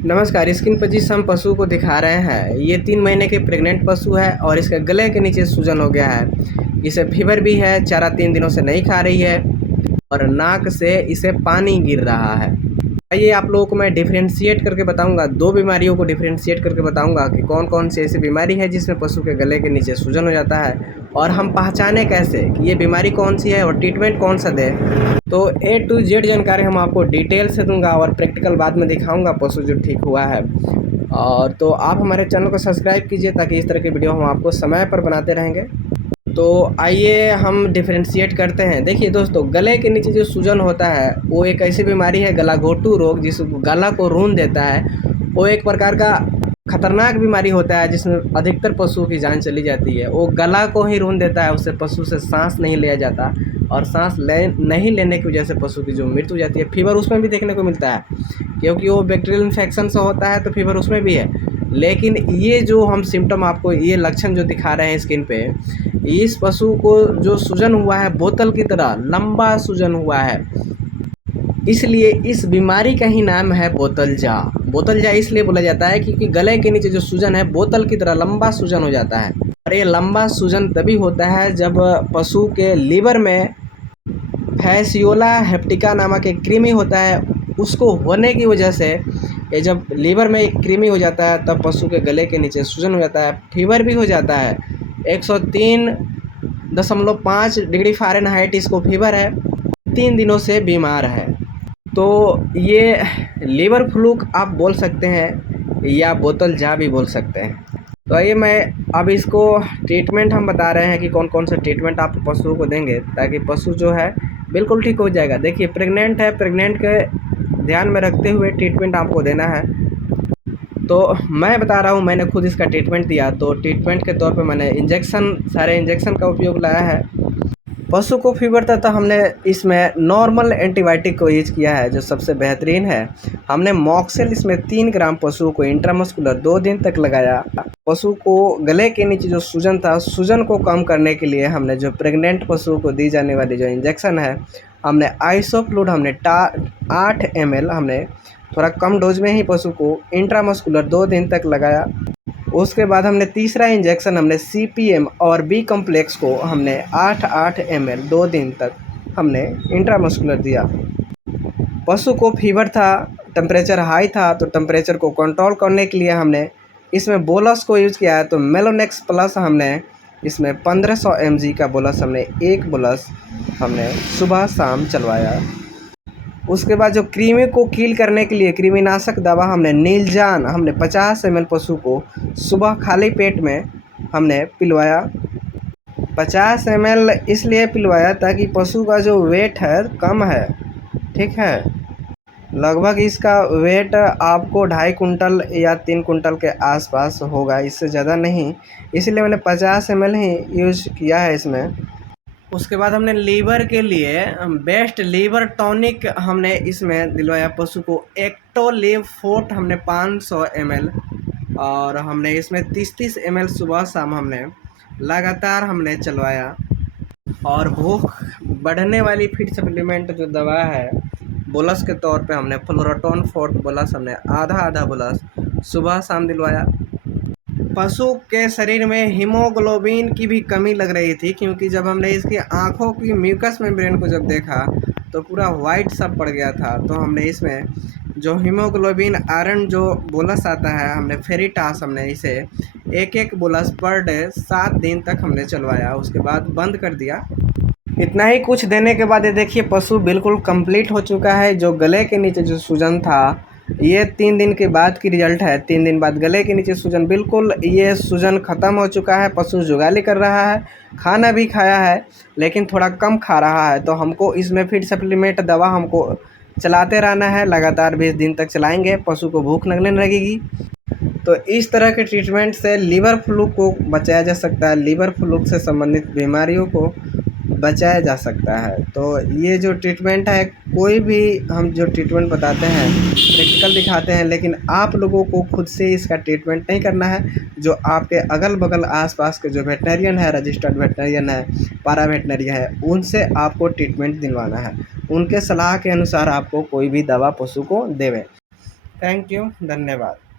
नमस्कार, स्क्रीन पर जिस हम पशु को दिखा रहे हैं, ये 3 महीने के प्रेग्नेंट पशु है और इसके गले के नीचे सूजन हो गया है। इसे फीवर भी है, चारा 3 दिनों से नहीं खा रही है और नाक से इसे पानी गिर रहा है। आइए आप लोगों को मैं डिफरेंशिएट करके बताऊंगा, 2 बीमारियों को डिफरेंशिएट करके बताऊंगा कि कौन-कौन सी ऐसी बीमारी है जिसमें पशु के गले के नीचे सूजन हो जाता है और हम पहचानें कैसे कि ये बीमारी कौन सी है और ट्रीटमेंट कौन सा दें। तो ए टू जेड जानकारी हम आपको डिटेल से दूंगा और प्रैक्टिकल बाद में दिखाऊंगा पशु जो ठीक हुआ है। और तो आप हमारे चैनल को सब्सक्राइब कीजिए ताकि इस तरह की वीडियो हम आपको समय पर बनाते रहेंगे। तो आइए हम डिफरेंशिएट करते हैं। देखिए दोस्तों, गले के नीचे जो सूजन होता है वो एक ऐसी बीमारी है, गलाघोटू रोग, जिस गला को रूंध देता है। वो एक प्रकार का खतरनाक बीमारी होता है जिसमें अधिकतर पशुओं की जान चली जाती है। वो गला को ही रूंध देता है, उससे पशु से सांस नहीं लिया जाता और सांस नहीं लेने की वजह से पशु की जो मृत्यु हो जाती है। फीवर उसमें भी देखने को मिलता है क्योंकि वो बैक्टीरियल इन्फेक्शन से होता है, तो फीवर उसमें भी है। लेकिन ये जो हम सिम्टम आपको, ये लक्षण जो दिखा रहे हैं स्किन पे, इस पशु को जो सूजन हुआ है बोतल की तरह लंबा सूजन हुआ है, इसलिए इस बीमारी का ही नाम है बोतलजा। बोतलजा इसलिए बोला जाता है क्योंकि गले के नीचे जो सूजन है बोतल की तरह लंबा सूजन हो जाता है। और ये लंबा सूजन तभी होता है जब पशु के लीवर में फैसियोला हेप्टिका नामक एक कृमि होता है, उसको होने की वजह से ये जब लीवर में एक कृमि हो जाता है तब पशु के गले के नीचे सूजन हो जाता है, फीवर भी हो जाता है। 103.5 डिग्री फ़ारेनहाइट इसको फीवर है, 3 दिनों से बीमार है। तो ये लीवर फ्लूक आप बोल सकते हैं या बोतलजा भी बोल सकते हैं। तो आइए मैं अब इसको ट्रीटमेंट हम बता रहे हैं कि कौन कौन सा ट्रीटमेंट आप पशुओं को देंगे ताकि पशु जो है बिल्कुल ठीक हो जाएगा। देखिए प्रेग्नेंट है, प्रेग्नेंट के ध्यान में रखते हुए ट्रीटमेंट आपको देना है। तो मैं बता रहा हूँ, मैंने खुद इसका ट्रीटमेंट दिया, तो ट्रीटमेंट के तौर पे मैंने सारे इंजेक्शन का उपयोग लाया है। पशु को फीवर था तो हमने इसमें नॉर्मल एंटीबायोटिक को यूज किया है जो सबसे बेहतरीन है। हमने मॉक्सेल इसमें 3 ग्राम पशुओं को इंट्रामस्कुलर 2 दिन तक लगाया। पशु को गले के नीचे जो सूजन था, सूजन को कम करने के लिए हमने जो प्रेग्नेंट पशुओं को दी जाने वाली जो इंजेक्शन है, हमने आइसोफ्लूड हमने 8 ml हमने थोड़ा कम डोज में ही पशु को इंट्रामस्कुलर 2 दिन तक लगाया। उसके बाद हमने तीसरा इंजेक्शन हमने CPM और B कॉम्प्लेक्स को हमने 8 ml 2 दिन तक हमने इंट्रामस्कुलर दिया। पशु को फीवर था, टेम्परेचर हाई था, तो टेम्परेचर को कंट्रोल करने के लिए हमने इसमें बोलस को यूज़ किया है। तो मेलोनेक्स प्लस हमने इसमें 1500 mg का बोलस हमने एक बोलस हमने सुबह शाम चलवाया। उसके बाद जो कृमि को किल करने के लिए कृमिनाशक दवा हमने नीलजान हमने 50 ml पशु को सुबह खाली पेट में हमने पिलवाया। 50 ml इसलिए पिलवाया ताकि पशु का जो वेट है कम है, ठीक है, लगभग इसका वेट आपको 2.5 कुंटल या 3 कुंटल के आसपास होगा, इससे ज़्यादा नहीं, इसलिए मैंने 50 ml ही यूज़ किया है इसमें। उसके बाद हमने लीवर के लिए बेस्ट लीवर टॉनिक हमने इसमें दिलवाया पशु को। एक्टोलिव फोर्ट हमने 500 ml और हमने इसमें 30 ml सुबह शाम हमने लगातार हमने चलवाया। और भूख बढ़ने वाली फीड सप्लीमेंट जो दवा है बोलस के तौर पे हमने फ्लोराटोन फोर्ट बोलस हमने आधा बोलस सुबह शाम दिलवाया। पशु के शरीर में हीमोग्लोबिन की भी कमी लग रही थी क्योंकि जब हमने इसकी आँखों की म्यूकस मेम्ब्रेन को जब देखा तो पूरा वाइट सा पड़ गया था। तो हमने इसमें जो हीमोग्लोबिन आयरन जो बोलस आता है, हमने फेरिटास हमने इसे एक बोलस पर डे 7 दिन तक हमने चलवाया, उसके बाद बंद कर दिया। इतना ही कुछ देने के बाद ये देखिए पशु बिल्कुल कंप्लीट हो चुका है। जो गले के नीचे जो सूजन था, ये 3 दिन के बाद की रिजल्ट है। 3 दिन बाद गले के नीचे सूजन, बिल्कुल ये सूजन ख़त्म हो चुका है। पशु जुगाली कर रहा है, खाना भी खाया है लेकिन थोड़ा कम खा रहा है। तो हमको इसमें फीड सप्लीमेंट दवा हमको चलाते रहना है, लगातार 20 दिन तक चलाएंगे, पशु को भूख लगने लगेगी। तो इस तरह के ट्रीटमेंट से लीवर फ्लूक को बचाया जा सकता है, लीवर फ्लूक से संबंधित बीमारियों को बचाया जा सकता है। तो ये जो ट्रीटमेंट है, कोई भी हम जो ट्रीटमेंट बताते हैं प्रैक्टिकल दिखाते हैं, लेकिन आप लोगों को खुद से इसका ट्रीटमेंट नहीं करना है। जो आपके अगल बगल आसपास के जो वेटनरियन है, रजिस्टर्ड वेटनरियन है, पारा वेटनरियन है, उनसे आपको ट्रीटमेंट दिलवाना है। उनके सलाह के अनुसार आपको कोई भी दवा पशु को देवें। थैंक यू, धन्यवाद।